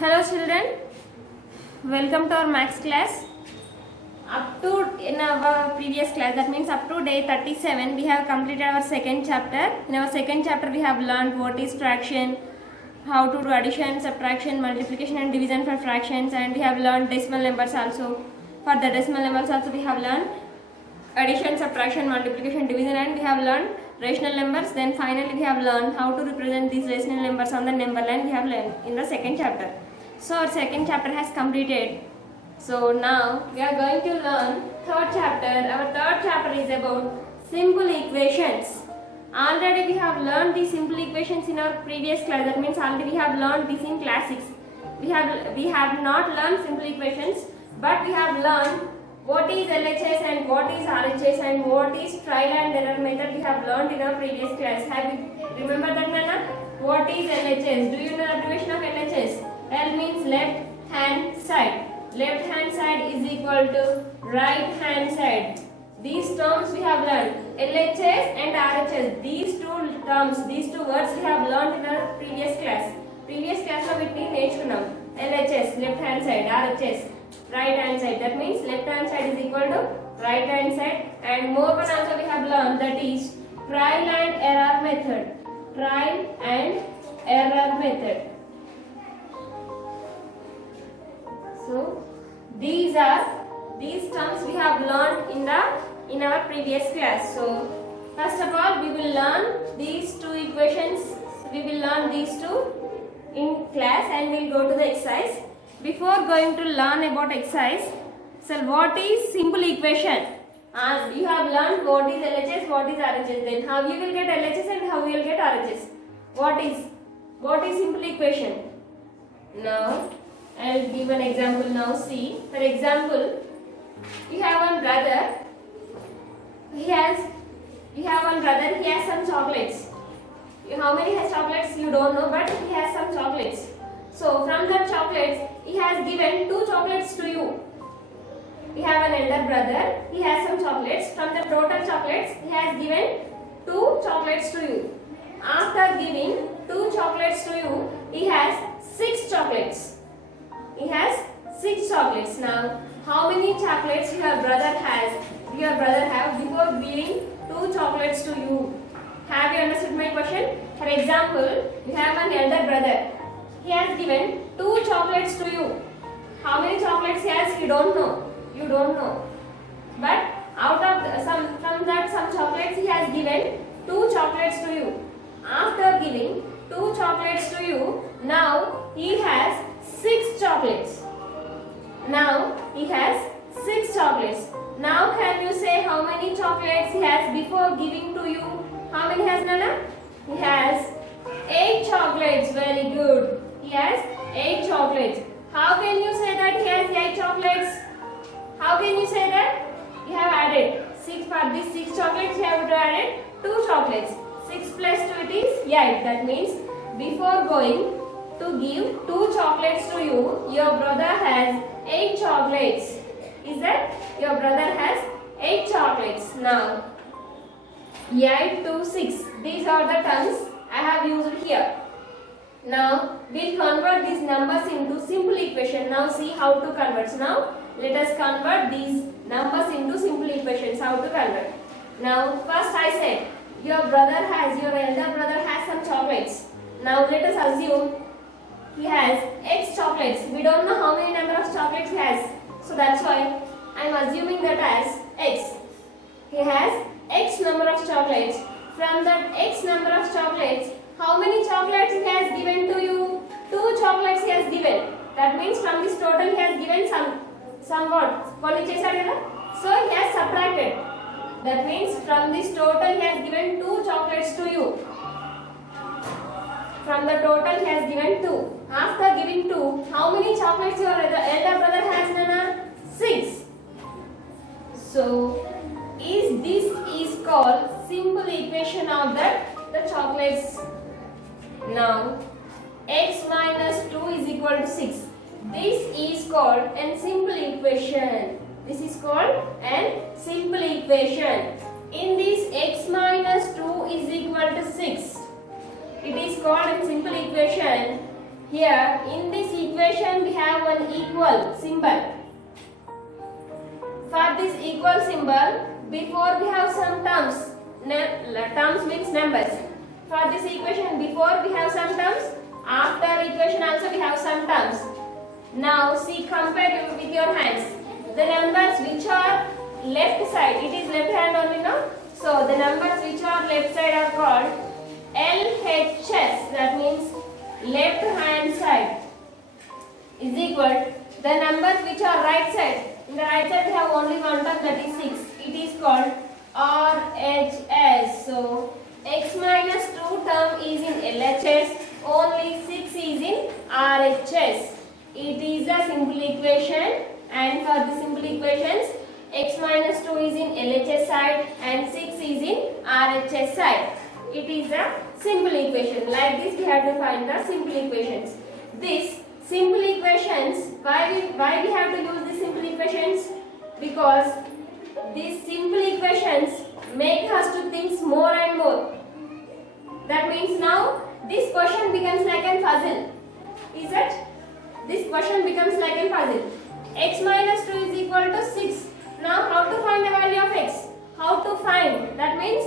Hello children, welcome to our maths class. Up to in our previous class, that means up to day 37, we have completed our second chapter. In our second chapter, we have learned what is fraction, how to do addition, subtraction, multiplication and division for fractions, and we have learned decimal numbers also. For the decimal numbers also we have learned addition, subtraction, multiplication, division, and we have learned rational numbers. Then finally we have learned how to represent these rational numbers on the number line. We have learned in the second chapter. So our second chapter has completed. So now we are going to learn third chapter. Our third chapter is about simple equations. Already we have learned the simple equations in our previous class. That means already we have learned this in class 6. We have not learned simple equations, but we have learned what is LHS and what is RHS and what is trial and error method. We have learned in our previous class. Have you remember that, Nana? What is LHS? Do you know the abbreviation of LHS? L means left hand side. Left hand side is equal to right hand side. These terms we have learned. LHS and RHS. These two terms, these two words we have learned in our previous class. Previous class of it నేర్చుకున్నాం. LHS left hand side, RHS right hand side. That means left hand side is equal to right hand side. And more one also we have learned, that is trial and error method. Trial and error method. So these terms we have learned in our previous class. So first of all we will learn these two equations. We will learn these two in class and we will go to the exercise. Before going to learn about exercise, so what is simple equation? You have learned what is LHS, what is RHS. Then how you will get LHS and how you will get RHS. What is simple equation? Now I will give an example. Now see, for example, you have one brother. He has some chocolates. How many has chocolates you don't know, but he has some chocolates. So from that chocolates, he has given 2 chocolates to you. You have an elder brother. He has some chocolates. From the total chocolates, he has given 2 chocolates to you. After giving 2 chocolates to you, he has 6 chocolates. He has 6 chocolates. Now, how many chocolates your brother have before giving 2 chocolates to you? Have you understood my question? For example, you have an elder brother. He has given 2 chocolates to you. How many chocolates he has? You don't know. But out of from that some chocolates he has given 2 chocolates to you. After giving 2 chocolates to you, now he has 6 chocolates. Now he has 6 chocolates. Now can you say how many chocolates he has before giving to you? How many has Nana? He has 8 chocolates. Very good. He has 8 chocolates. How can you say that he has 8 chocolates? How can you say that? You have added 6 for these 6 chocolates. You have added 2 chocolates. 6 plus 2 it is 8. That means before going to give 2 chocolates to you, your brother has 8 chocolates. Is that? Your brother has 8 chocolates. Now 8 to 6. These are the terms I have used here. Now we'll convert these numbers into simple equation. Now see how to convert. Now let us convert these numbers into simple equations. How to convert? Now first I said your elder brother has some chocolates. Now let us assume he has X chocolates. We don't know how many number of chocolates he has. So that's why I am assuming that as X. He has X number of chocolates. From that X number of chocolates, how many chocolates he has given to you? 2 chocolates he has given. That means from this total he has given some what? So he has subtracted. That means from this total he has given 2 chocolates to you. From the total he has given 2. After giving 2, how many chocolates your elder brother has, Nana? 6. So this is called simple equation of the chocolates. Now x minus 2 is equal to 6. This is called a simple equation. This is called a simple equation. In this x minus 2 is equal to 6. It is called a simple equation. Here in this equation equation we have one equal symbol. For this equal symbol, before we have some terms. Terms means numbers. For this equation, before we have some terms. After equation also we have some terms. Now see, compare with your hands. The numbers which are left side, it is left hand only, no? So the numbers which are left side are called LHS. That means left hand side is equal. The numbers which are right side. In the right side we have only one term, that is 6. It is called RHS. So x minus 2 term is in LHS. Only 6 is in RHS. It is a simple equation, and for the simple equations, x minus 2 is in LHS side and 6 is in RHS side. It is a simple equation. Like this we have to find the simple equations. This simple equations, why we have to use these simple equations? Because these simple equations make us to think more and more. That means now this question becomes like a puzzle. Is it? This question becomes like a puzzle. X minus 2 is equal to 6. Now how to find the value of x? How to find? That means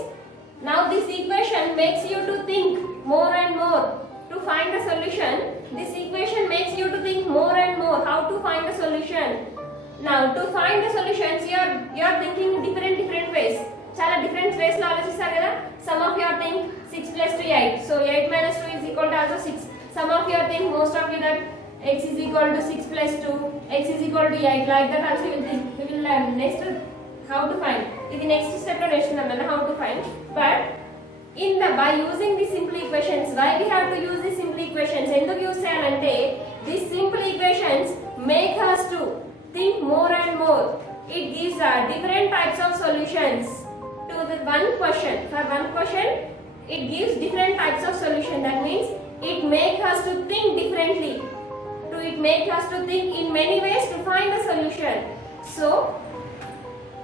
now this equation makes you to think more and more to find the solution. This equation makes you to think more and more how to find the solution. Now to find the solutions, you are thinking different ways. Chala different ways lo aalochistar kada. Some of you think 6 plus 2 8. So 8 minus 2 is equal to also 6. Some of you think, most of you, that x is equal to 6 plus 2, x is equal to 8. Like that also you will think. We will learn next how to find. This next step how to find. But by using these simple equations, why we have to use these simple equations? Enduku use cheyalante, these simple equations make us to think more and more. It gives different types of solutions to the one question. For one question, it gives different types of solution. That means it makes us to think differently. It makes us to think in many ways to find the solution. So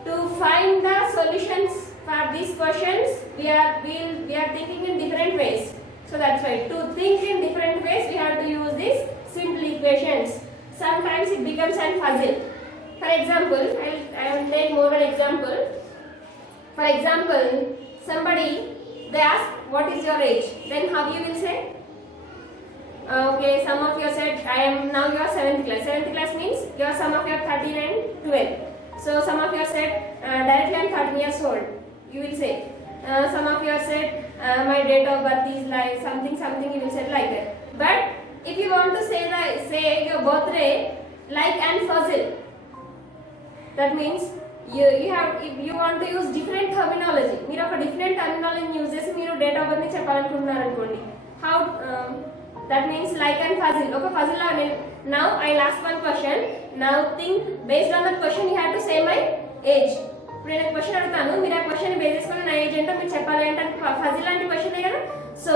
to find the solutions for these questions, we are thinking in different ways. So that's why to think in different ways we have to use these simple equations. Sometimes it becomes a puzzle. For example, I will take more an example. For example, somebody, they ask what is your age, then how you will say? Okay, some of you said I am now you are 7th class. 7th class means some of you are 13 and 12. So some of you said directly I am 13 years old. You will say. Some of you said my date of birth is like something you will say like that. But if you want to say your birthday like and puzzle, that means if you want to use different terminology, మీరు ఒక different terminology use చేసి మీరు date of birth ని చెప్పాలనుకుంటున్నారు అనుకోండి. How that means like and puzzle. Okay, puzzle la now I'll ask one question. Now think based on that question you have to say my age. ఇప్పుడు నేను question అడుగుతాను, మీరు ఆ క్వశ్చన్ బేస్ చేసుకొని నా ఏజ్ ఏంటో మీరు చెప్పాలి అంటే పజిల్ లాంటి క్వశ్చన్ కదా. So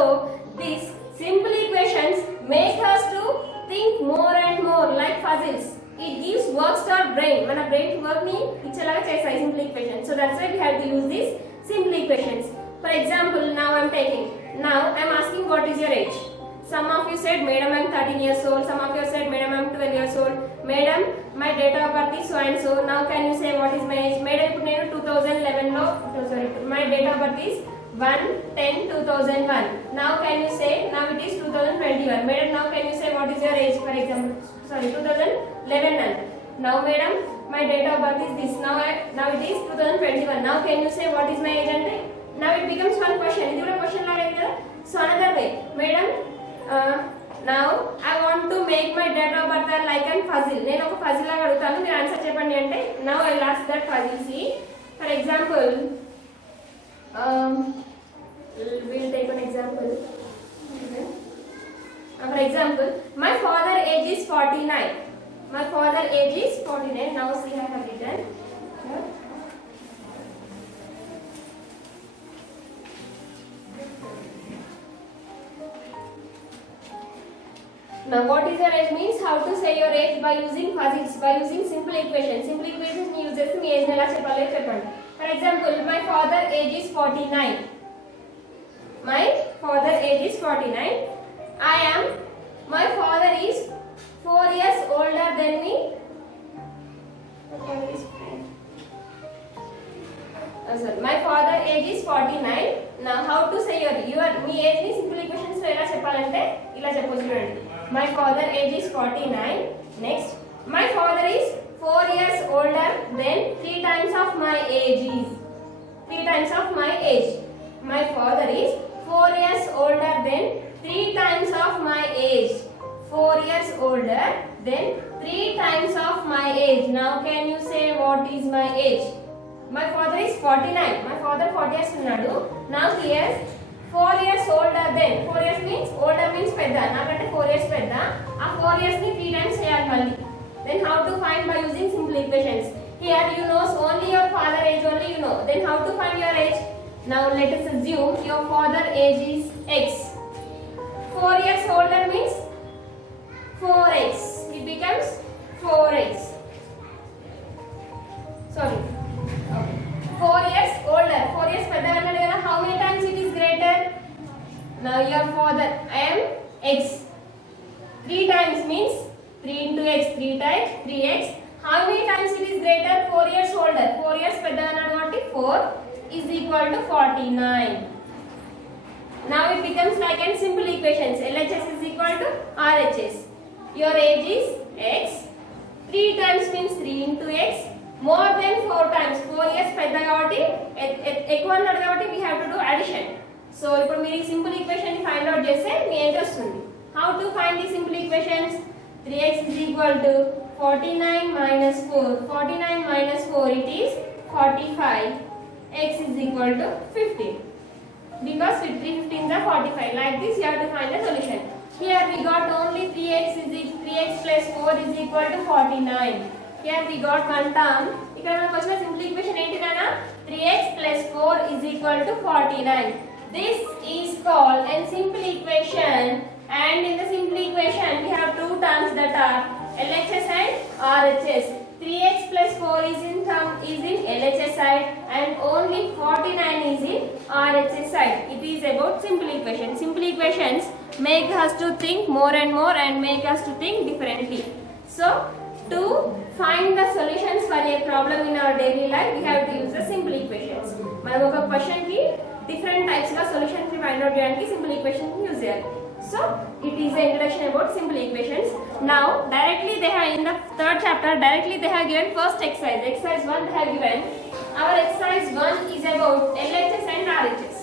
this simple equations make us to think more and more like puzzles. It gives works to our brain. మన బ్రెయిన్ వర్క్ ని ఇచ్చేలాగా చేస్తాయి simple equations. So that's why we have to use these simple equations. For example, now I'm asking what is your age. Some of you said, Madam, I'm 13 years old. Some of you said, Madam, I'm 12 years old. Madam, my date of birth is so and so. Now can you say what is my age? Madam, ఇప్పుడు నేను 2011 లో my date of birth is 1/10/2001. Now can you say, now it is 2021. Madam, now can you say what is your age? For example, 2011 and now Madam, my date of birth is this. Now it is 2021. Now can you say what is my age? And now it becomes one question. ఇది కూడా question లాగా కదా. So another way, Madam, now I want to make my date of birth like a puzzle. నేను ఒక puzzle లాగా అడుగుతాను, మీరు answer చెప్పండి అంటే now I will ask that puzzle. See, for example, we'll take an example. Okay. For example, my father age is 49. My father age is 49. Now see, I have written here. Now what is your age means how to say your age by using puzzles, by using simple equations. Simple equations ni use chesi mee age ni ela cheppalo cheppandi. For example, my father age is 49. My father age is 49. My father is 4 age is 49. Now how to say your me age ని simple equations లో ఎలా చెప్పాలంటే ఇలా చెప్పొచ్చు చూడండి. My father age is 49. Next, my father is 4 years older than 3 times of my age is 3 times of my age. My father is 4 years older than 3 times of my age. 4 years older than 3 times of my age. Now can you say what is my age? My father is 49. My father 40 years unnadu. Now he is 4 years older than. 4 years means older means pedda. Nakante 4 years pedda. Aa 4 years ni 3 times cheyali malli. Then how to find by using simple equations? Here you know only your father age only you know. Then how to find your age? Now let us assume your father age is x. 4 years older means 4x. It becomes 4x. Sorry. 4 years older. 4 years pedda annadu kada. How many times it is greater? Now your father I am x. 3 times means 3 into x, 3 times 3x. How many times it is greater? 4 years older. 4 years pedda annadu vatti 4 is equal to 49. Now it becomes like in simple equations. LHS is equal to RHS. Your age is x. 3 times means 3 into x. More than 4 times. 4 years pedda kabatti ekkuva annadu kabatti we have to do addition. So ippudu meer ee simple equation ni find out cheste mee age vastundi. How to find the simple equations? 3x is equal to 49 minus 4. 49 minus 4 it is 45. X is equal to 15. Because 3 15s are 45. Like this you have to find the solution. Here we got only 3x plus 4 is equal to 49. Here we got one term. ఇక్కడ మనకు వచ్చిన simple equation ఏంటి నాన్న? 3x plus 4 is equal to 49. This is called a simple equation, and in the simple equation we have two terms that are LHS and RHS. 3x plus 4 is in LHS side and only 49 is in RHS side. It is about simple equation. Simple equations make us to think more and more and make us to think differently. So to find the solutions for a problem in our daily life, we have to use the simple equations. మనం ఒక question కి different types గా solutions ని find out చేయడానికి simple equations use చేయాలి. So it is an introduction about simple equations. Now directly they have in the third chapter directly they have given first exercise. Exercise 1 they have given. Our exercise 1 is about LHS and RHS.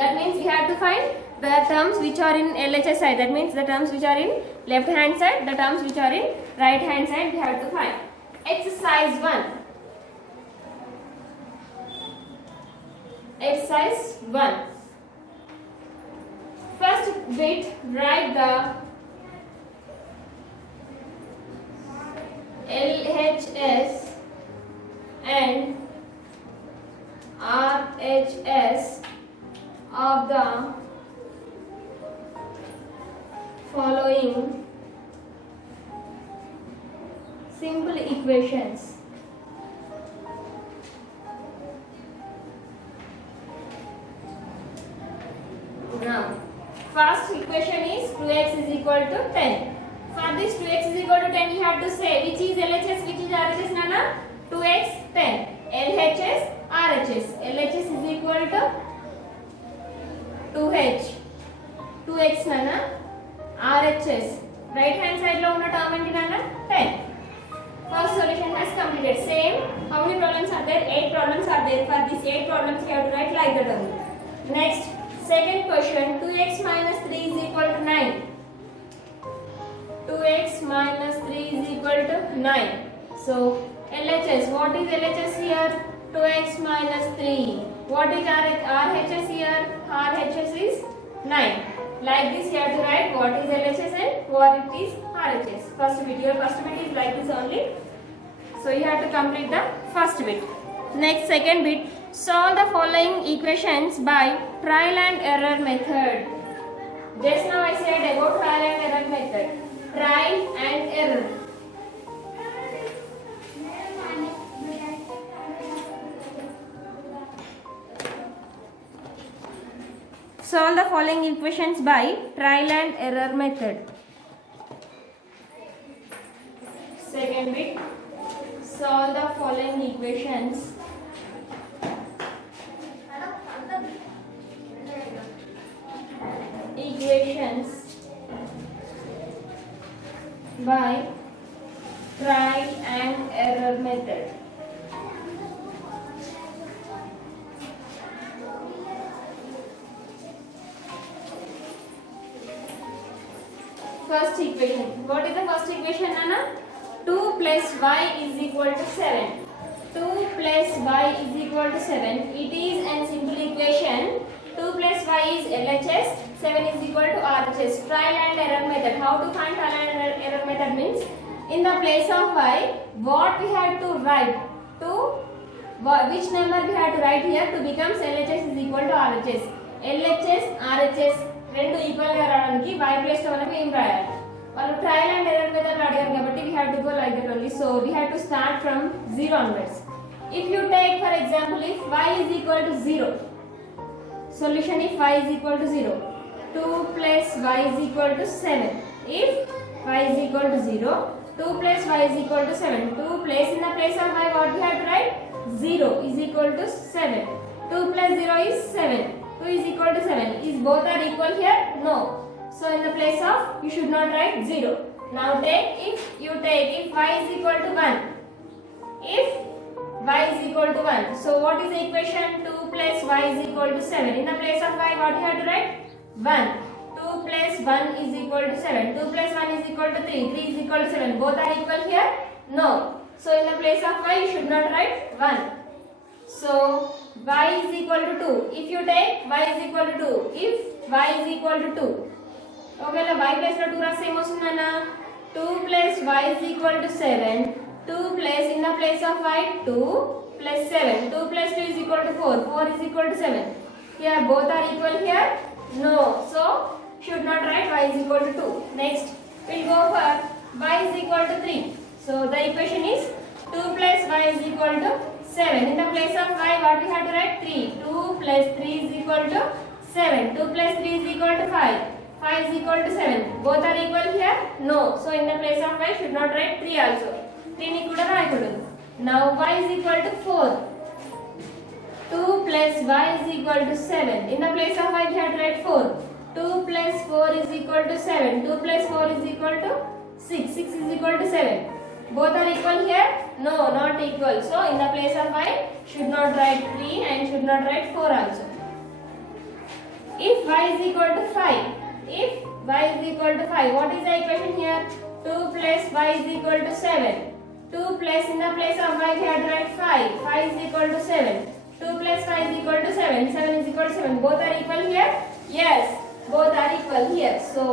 That means we have to find the terms which are in LHS side. That means the terms which are in left hand side, the terms which are in right hand side we have to find. Exercise 1. Exercise 1. First bit, write the LHS and RHS of the following simple equations. Now first equation is 2x is equal to 10. For this 2x is equal to 10 you have to say which is LHS, which is RHS nana? 2x 10. LHS RHS. LHS is equal to 2h 2x nana. RHS right hand side lo unna term enti nana? 10. First solution has completed. Same, how many problems are there? 8 problems are there. For these 8 problems you have to write like that only. Next, second question, 2x minus 3 is equal to 9. 2x minus 3 is equal to 9. So LHS, what is LHS here? 2x minus 3. What is RHS here? RHS is 9. Like this you have to write what is LHS and what it is RHS. First bit, your first bit is like this only. So you have to complete the first bit. Next, second bit, solve the following equations by trial and error method. Just now I said about trial and error method. Trial and error. Solve the following equations by trial and error method. Second bit, solve the following equations by trial and error method. First equation. What is the first equation, Nana? 2 plus y is equal to 7. 2 plus y is equal to 7. It is a simple equation. 2 plus y is LHS, 7 is equal to RHS. Trial and error method. How to find trial and error method means, in the place of y, what we had to write to, which number we had to write here to becomes LHS is equal to RHS. LHS, RHS రెండు equal గా రావడానికి y plus తో మనం ఏం రాయాలి? వాళ్ళు trial and error method అడిగారు కాబట్టి we had to go like that only. So we had to start from 0 onwards. If you take for example, if y is equal to 0, solution if y is equal to 0, 2 plus y is equal to 7. If y is equal to 0, 2 plus y is equal to 7. 2 place in the place of y, what we have to write? 0 is equal to 7. 2 plus 0 is 7. 2 is equal to 7. Is both are equal here? No. So in the place of, you should not write 0. Now if y is equal to 1. If y is equal to 1. So what is the equation? 2 plus y is equal to 7. In the place of y, what you have to write? 1. 2 plus 1 is equal to 7. 2 plus 1 is equal to 3. 3 is equal to 7. Both are equal here? No. So in the place of y, you should not write 1. So y is equal to 2. If you take y is equal to 2. If y is equal to 2. Okay, y place లో 2 రాస్తే ఏమొస్తుందన్నా? 2 plus y is equal to 7. 2 plus in the place of y, 2 plus 7. 2 plus 2 is equal to 4. 4 is equal to 7. Here both are equal here? No. So should not write y is equal to 2. Next, we'll go for y is equal to 3. So the equation is 2 plus y is equal to 7. In the place of y, what we have to write? 3. 2 plus 3 is equal to 7. 2 plus 3 is equal to 5. 5 is equal to 7. Both are equal here? No. So in the place of y, should not write 3 also. 3 ni kuda raayakudadu. Now y is equal to 4. 2 plus y is equal to 7. In the place of y, we have to write 4. 2 plus 4 is equal to 7. 2 plus 4 is equal to 6. 6 is equal to 7. Both are equal here? No, not equal. So in the place of y, should not write 3 and should not write 4 also. If y is equal to 5, if y is equal to 5, what is the equation here? 2 plus y is equal to 7. 2 plus in the place of y, we have to write 5. 5 is equal to 7. 2 plus 5 is equal to 7. 7 is equal to 7. Both are equal here? Yes, both are equal here. So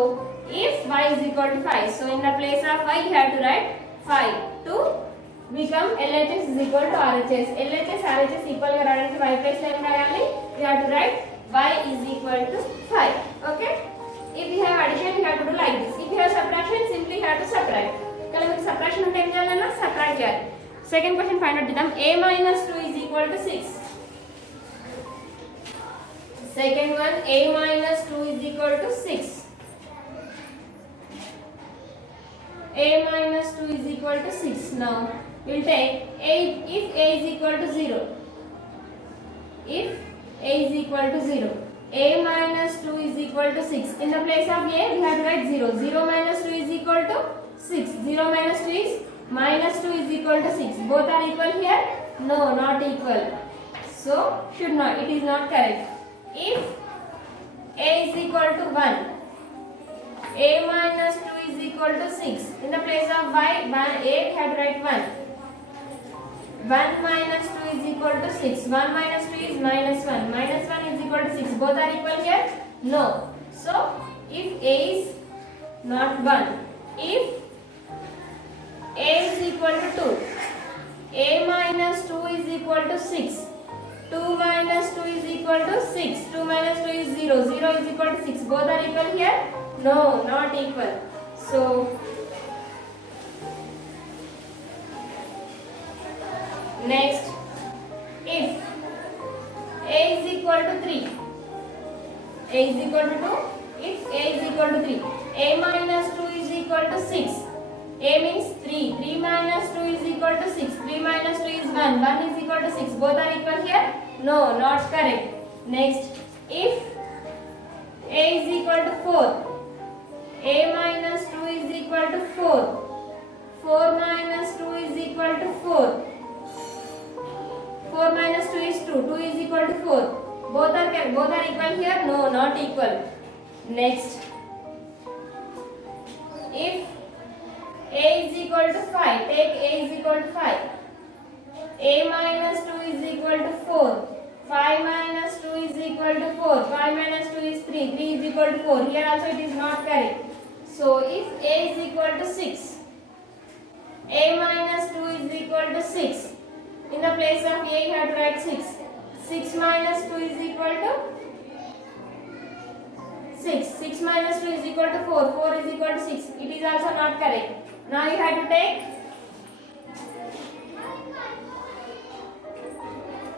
if y is equal to 5, so in the place of y, you have to write 5 to become LHS is equal to RHS. LHS, RHS equal ga రాయడానికి y place లో ఏం రాయాలి? We have to write y is equal to 5. Okay? If you have addition, you have to do like this. If you have subtraction, simply you have to subtract. ఇక్కడ మీకు subtraction అంటే ఏం చేయాలన్నా? Subtract చేయాలి. Second question find out చేద్దాం. a minus 2 is equal to 6. Second one, a minus 2 is equal to 6. A minus 2 is equal to 6. Now we'll take a, if a is equal to 0. If a is equal to 0. A minus 2 is equal to 6. In the place of a, we have to write 0. 0 minus 2 is equal to 6. 0 minus 2 is minus 2 is equal to 6. Both are equal here? No, not equal. So should not. It is not correct. If a is equal to 1. A minus 2 is equal to 6. In the place of y, a, we have to write 1. 1 minus 2 is equal to 6. 1 minus 2 is minus 1. Minus 1 is equal to 6. Both are equal here? No. So, if a is not 1, if a is equal to 2, a minus 2 is equal to 6. 2 minus 2 is equal to 6. 2 minus 2 is 0. 0 is equal to 6. Both are equal here? No, not equal. So, next, if a is equal to 3, a is equal to 2, if a is equal to 3, a minus 2 is equal to 6. A means 3. 3 minus 2 is equal to 6. 3 minus 2 is 1. 1 is equal to 6. Both are equal here? No, not correct. Next, if a is equal to 4, a minus 2 is equal to 4. equal to 4. Both are equal here? No, not equal. Next, if a is equal to 5, take a is equal to 5. A minus 2 is equal to 4. 5 minus 2 is equal to 4. 5 minus 2 is 3. 3 is equal to 4. Here also it is not correct. So if a is equal to 6, a minus 2 is equal to 6. In the place of a you have to write 6. 6 minus 2 is equal to 6. 6 minus 2 is equal to 4. 4 is equal to 6. It is also not correct. Now you have to take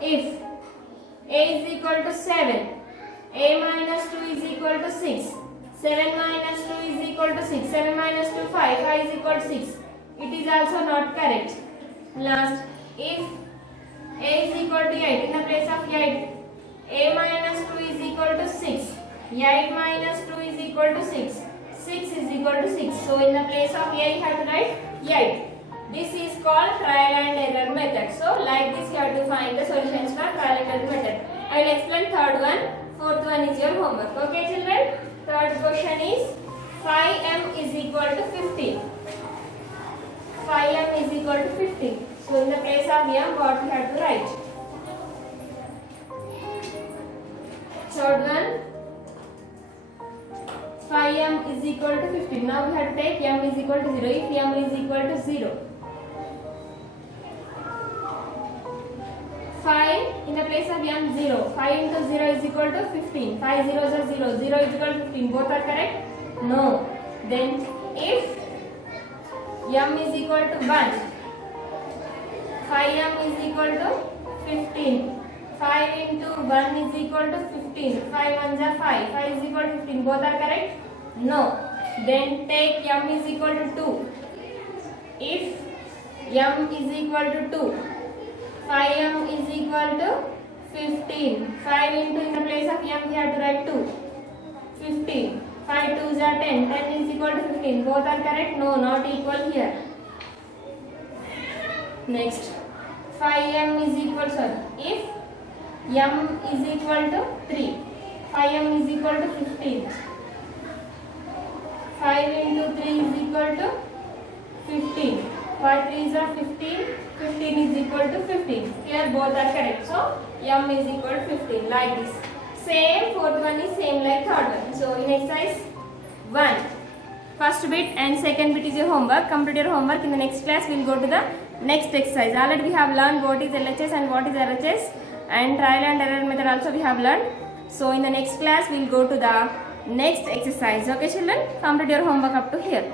if a is equal to 7, a minus 2 is equal to 6. 7 minus 2 is equal to 6. 7 minus 2, 5. 5 is equal to 6. It is also not correct. Last, if a is equal to 8, in the place of 8, a minus 2 is equal to 6. 8 minus 2 is equal to 6. 6 is equal to 6. So in the place of a you have to write 8. This is called trial and error method. So like this you have to find the solutions for trial and error method. I will explain third one. Fourth one is your homework. Okay children? Third question is 5m is equal to 15. 5m is equal to 15. So in the place of m what we have to write? Third one, 5m is equal to 15. Now we have to take m is equal to 0. If m is equal to 0, 5 in the place of m 0. 5 into 0 is equal to 15. 5 zeros are 0. 0 is equal to 15. Both are correct? No. Then if m is equal to 1, 5m is equal to 15. 5 into 1 is equal to 15. 5 ones are 5. 5 is equal to 15. Both are correct? No. Then take m is equal to 2. If m is equal to 2, 5m is equal to 15. 5 into in the place of m we have to write 2. 15. 5 2s are 10. 10 is equal to 15. Both are correct? No, not equal here. Next, 5m is equal, if m is equal to 3, 5m is equal to 15. 5 into 3 is equal to 15. 5 3s are 15. 15 is equal to 15. Here both are correct. So m is equal to 15 like this. Same fourth one is same like third one. So in exercise 1, first bit and second bit is your homework. Complete your homework. In the next class we will go to the next exercise. Already we have learned what is LHS and what is RHS, and trial and error method also we have learned. So in the next class we will go to the next exercise. Okay children, complete your homework up to here.